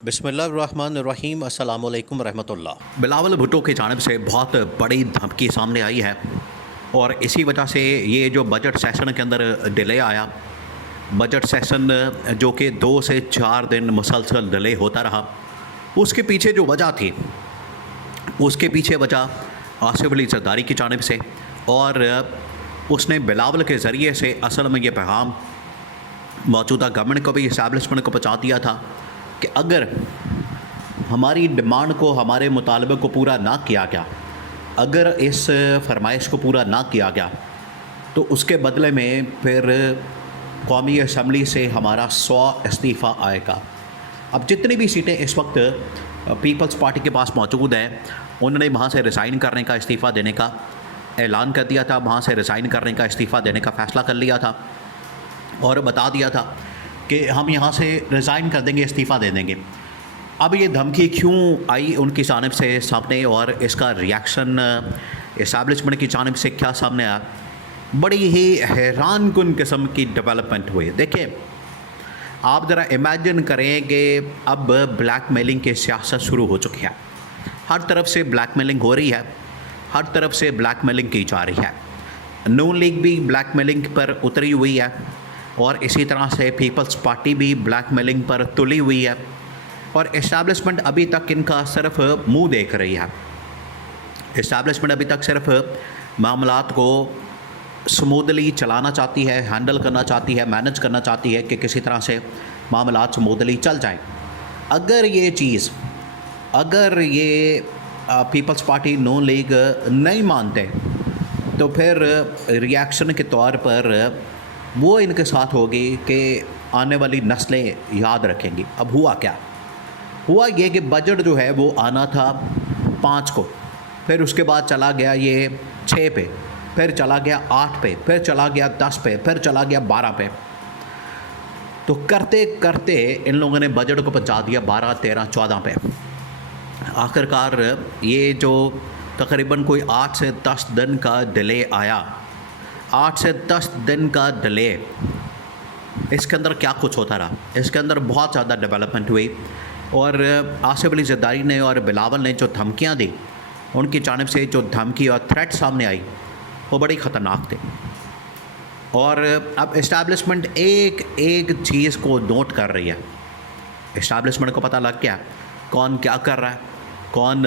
बिस्मिल्लाहिर्रहमानिर्रहीम अस्सलाम वालेकुम रहमतुल्लाह। बिलावल भुट्टो की जानिब से बहुत बड़ी धमकी सामने आई है और इसी वजह से ये जो बजट सेशन के अंदर डिले आया, बजट सेशन जो कि 2 से 4 दिन मुसलसल डिले होता रहा, उसके पीछे जो वजह थी, उसके पीछे वजह आसिफ अली जरदारी की जानिब से, और उसने बिलावल के ज़रिए से असल में ये पैगाम मौजूदा गवर्नमेंट को भी, इस्टेब्लिशमेंट को पहुँचा दिया था कि अगर हमारी डिमांड को, हमारे मुतालबे को पूरा ना किया गया, अगर इस फरमाइश को पूरा ना किया गया, तो उसके बदले में फिर कौमी असम्बली से हमारा 100 इस्तीफ़ा आएगा। अब जितनी भी सीटें इस वक्त पीपल्स पार्टी के पास मौजूद हैं, उन्होंने वहाँ से रिज़ाइन करने का, इस्तीफ़ा देने का ऐलान कर दिया था, वहाँ से रिज़ाइन करने का, इस्तीफ़ा देने का फ़ैसला कर लिया था और बता दिया था कि हम यहाँ से रिज़ाइन कर देंगे, इस्तीफ़ा दे देंगे। अब ये धमकी क्यों आई उनकी जानिब से सामने, और इसका रिएक्शन इस्टेब्लिशमेंट की जानिब से क्या सामने आया, बड़ी ही हैरानकुन किस्म की डेवलपमेंट हुई। देखिए, आप ज़रा इमेजिन करें कि अब ब्लैकमेलिंग की सियासत शुरू हो चुकी है। हर तरफ से ब्लैकमेलिंग हो रही है, हर तरफ से ब्लैकमेलिंग की जा रही है। नून लीग भी ब्लैकमेलिंग पर उतरी हुई है और इसी तरह से पीपल्स पार्टी भी ब्लैकमेलिंग पर तुली हुई है, और इस्टेब्लिशमेंट अभी तक इनका सिर्फ मुंह देख रही है। इस्टेब्लिशमेंट अभी तक सिर्फ मामलात को स्मूदली चलाना चाहती है, हैंडल करना चाहती है, मैनेज करना चाहती है कि किसी तरह से मामलात स्मूदली चल जाएं। अगर ये पीपल्स पार्टी, नून लीग नहीं मानते, तो फिर रिएक्शन के तौर पर वो इनके साथ होगी कि आने वाली नस्लें याद रखेंगी। अब हुआ क्या? हुआ ये कि बजट जो है वो आना था 5 को, फिर उसके बाद चला गया ये 6 पे, फिर चला गया 8 पे, फिर चला गया 10 पे, फिर चला गया 12 पे। तो करते करते इन लोगों ने बजट को पहुंचा दिया 12, 13, 14 पे। आखिरकार ये जो तकरीबन कोई 8 से 10 दिन का डिले आया, 8 से 10 दिन का डिले, इसके अंदर क्या कुछ होता रहा, इसके अंदर बहुत ज़्यादा डेवलपमेंट हुई। और आसिफ अली जरदारी ने और बिलावल ने जो धमकियां दी, उनकी जानिब से जो धमकी और थ्रेट सामने आई, वो बड़ी ख़तरनाक थे। और अब इस्टेब्लिशमेंट एक एक चीज़ को नोट कर रही है। इस्टेब्लिशमेंट को पता लग गया कौन क्या कर रहा है, कौन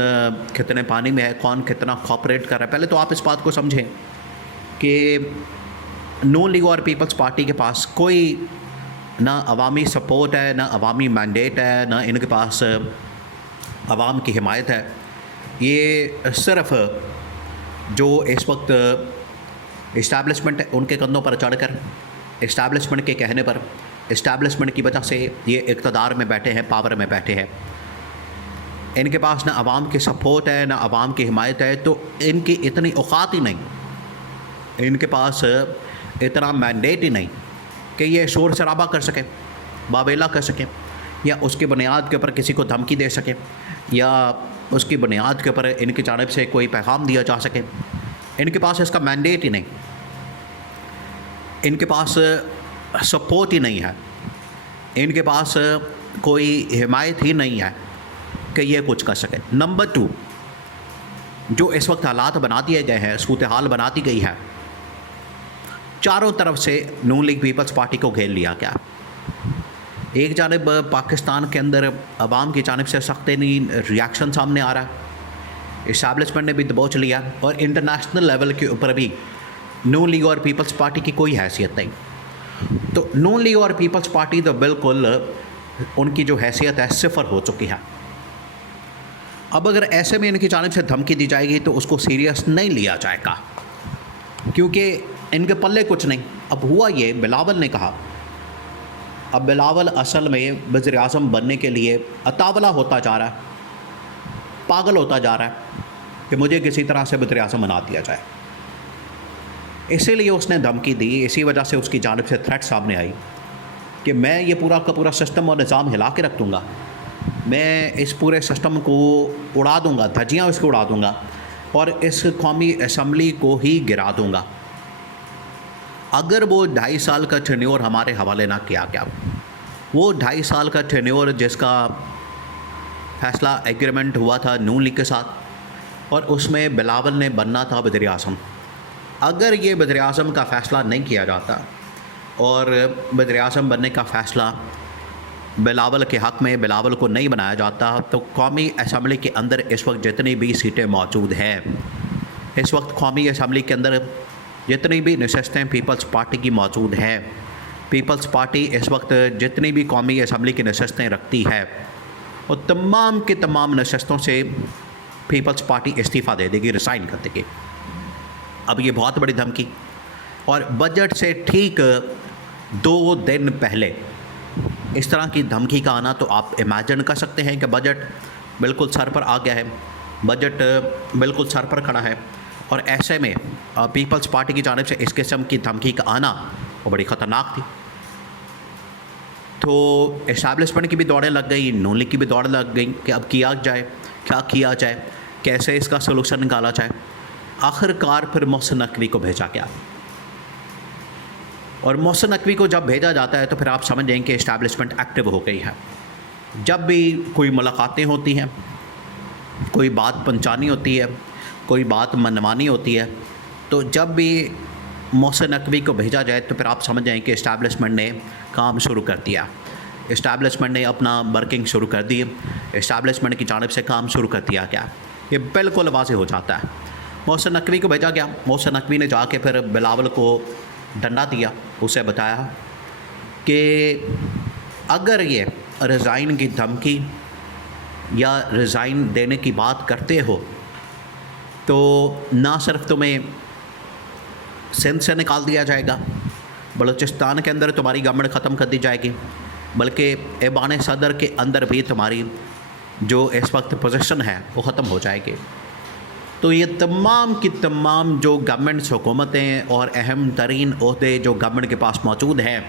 कितने पानी में है, कौन कितना कॉपरेट कर रहा है। पहले तो आप इस बात को समझें कि नून लीग और पीपल्स पार्टी के पास कोई ना अवामी सपोर्ट है, ना अवामी मैंडेट है, ना इनके पास अवाम की हिमायत है। ये सिर्फ़ जो इस वक्त इस्टेब्लिशमेंट उनके कंधों पर चढ़कर, इस्टेब्लिशमेंट के कहने पर, इस्टेब्लिशमेंट की वजह से ये इक़्तिदार में बैठे हैं, पावर में बैठे हैं। इनके पास ना अवाम की सपोर्ट है, ना अवाम की हिमायत है, तो इनकी इतनी औकात ही नहीं, इनके पास इतना मैंडेट ही नहीं कि ये शोर शराबा कर सकें, बावेला कर सकें, या उसकी बुनियाद के ऊपर किसी को धमकी दे सकें, या उसकी बुनियाद के ऊपर इनकी जानिब से कोई पैगाम दिया जा सके। इनके पास इसका मैंडेट ही नहीं, इनके पास सपोर्ट ही नहीं है, इनके पास कोई हिमायत ही नहीं है कि ये कुछ कर सके। नंबर 2, जो इस वक्त हालात बना दिए गए हैं, सूरत हाल बना दी गई है, चारों तरफ से नून लीग पीपल्स पार्टी को घेर लिया गया। एक जानिब पाकिस्तान के अंदर अवाम की जानिब से सख्त रिएक्शन सामने आ रहा है, इस्टेब्लिशमेंट ने भी दबोच लिया, और इंटरनेशनल लेवल के ऊपर भी नून लीग और पीपल्स पार्टी की कोई हैसियत नहीं। तो नून लीग और पीपल्स पार्टी तो बिल्कुल उनकी जो हैसियत है सिफर हो चुकी है। अब अगर ऐसे में इनकी जानिब से धमकी दी जाएगी तो उसको सीरियस नहीं लिया जाएगा, क्योंकि इनके पल्ले कुछ नहीं। अब हुआ ये, बिलावल ने कहा, अब बिलावल असल में वज़ीर आज़म बनने के लिए अतावला होता जा रहा है, पागल होता जा रहा है कि मुझे किसी तरह से वज़ीर आज़म बना दिया जाए। इसीलिए उसने धमकी दी, इसी वजह से उसकी जानिब से थ्रेट सामने आई कि मैं ये पूरा का पूरा सिस्टम और निज़ाम हिला के रख दूँगा, मैं इस पूरे सिस्टम को उड़ा दूँगा, धज्जियाँ इसको उड़ा दूँगा, और इस कौमी असम्बली को ही गिरा दूँगा अगर वो 2.5 साल का टेन्योर हमारे हवाले ना किया गया। वो 2.5 साल का टेन्योर जिसका फ़ैसला एग्रीमेंट हुआ था नून लीग के साथ और उसमें बिलावल ने बनना था वज़ीर आज़म। अगर ये वज़ीर आज़म का फ़ैसला नहीं किया जाता और वज़ीर आज़म बनने का फ़ैसला बिलावल के हक़ में बिलावल को नहीं बनाया जाता तो कौमी असम्बली के अंदर इस वक्त जितनी भी सीटें मौजूद हैं, इस वक्त कौमी असम्बली के अंदर जितनी भी नशस्तें पीपल्स पार्टी की मौजूद है, पीपल्स पार्टी इस वक्त जितनी भी कौमी असम्बली की नशस्तें रखती है और तमाम की तमाम नशस्तों से पीपल्स पार्टी इस्तीफ़ा दे देगी, रिज़ाइन कर देगी। अब ये बहुत बड़ी धमकी, और बजट से ठीक 2 दिन पहले इस तरह की धमकी का आना, तो आप इमेजिन कर सकते हैं कि बजट बिल्कुल सर पर आ गया है, बजट बिल्कुल सर पर खड़ा है, और ऐसे में पीपल्स पार्टी की जानिब से इस किस्म की धमकी का आना वो बड़ी ख़तरनाक थी। तो इस्टेब्लिशमेंट की भी दौड़ें लग गई, नून लीग की भी दौड़ लग गई कि अब किया जाए, क्या किया जाए, कैसे इसका सलूशन निकाला जाए। आखिरकार फिर मोहसिन नकवी को भेजा गया, और मोहसिन नकवी को जब भेजा जाता है तो फिर आप समझ जाएंगे कि इस्टेब्लिशमेंट एक्टिव हो गई है। जब भी कोई मुलाकातें होती हैं, कोई बात पहुंचानी होती है, कोई बात मनवानी होती है, तो जब भी मोहसिन नकवी को भेजा जाए तो फिर आप समझ जाएं कि इस्टेब्लिशमेंट ने काम शुरू कर दिया, इस्टेब्लिशमेंट ने अपना वर्किंग शुरू कर दी, इस्टेब्लिशमेंट की जानिब से काम शुरू कर दिया गया। ये बिल्कुल वाज़ेह हो जाता है। मोहसिन नकवी को भेजा गया, मोहसिन नकवी ने जाके फिर बिलावल को डंडा दिया, उसे बताया कि अगर ये रिज़ाइन की धमकी या रिज़ाइन देने की बात करते हो तो ना सिर्फ तुम्हें सिंध से निकाल दिया जाएगा, बलूचिस्तान के अंदर तुम्हारी गवर्नमेंट ख़त्म कर दी जाएगी, बल्कि ऐवान सदर के अंदर भी तुम्हारी जो इस वक्त पोजीशन है वो ख़त्म हो जाएगी। तो ये तमाम की तमाम जो गवर्नमेंट्स, हुकूमतें और अहम तरीन ओहदे जो गवर्नमेंट के पास मौजूद हैं,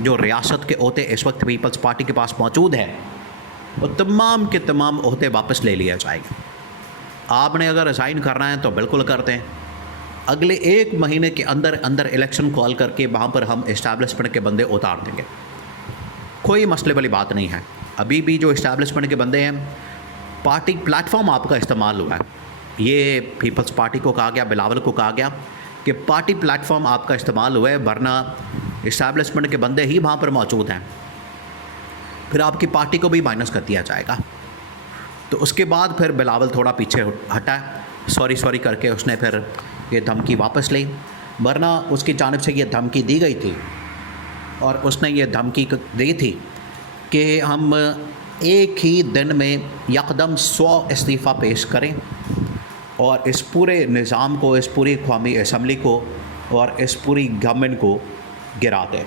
जो रियासत के ओहदे इस वक्त पीपल्स पार्टी के पास मौजूद है, वो तमाम के तमाम ओहदे वापस ले लिया जाएगा। आपने अगर रिज़ाइन करना है तो बिल्कुल कर दें, अगले 1 महीने के अंदर अंदर इलेक्शन कॉल करके वहाँ पर हम इस्टेब्लिशमेंट के बंदे उतार देंगे, कोई मसले वाली बात नहीं है। अभी भी जो इस्टेब्लिशमेंट के बंदे हैं, पार्टी प्लेटफॉर्म आपका इस्तेमाल हुआ है, ये पीपल्स पार्टी को कहा गया, बिलावल को कहा गया कि पार्टी प्लेटफॉर्म आपका इस्तेमाल हुआ है, वरना इस्टेब्लिशमेंट के बंदे ही वहाँ पर मौजूद हैं, फिर आपकी पार्टी को भी माइनस कर दिया जाएगा। तो उसके बाद फिर बिलावल थोड़ा पीछे हटा, सॉरी करके उसने फिर ये धमकी वापस ली, वरना उसकी जानिब से ये धमकी दी गई थी और उसने ये धमकी दी थी कि हम एक ही दिन में यकदम 100 इस्तीफ़ा पेश करें और इस पूरे निज़ाम को, इस पूरी कौमी असम्बली को और इस पूरी गवर्नमेंट को गिरा दें।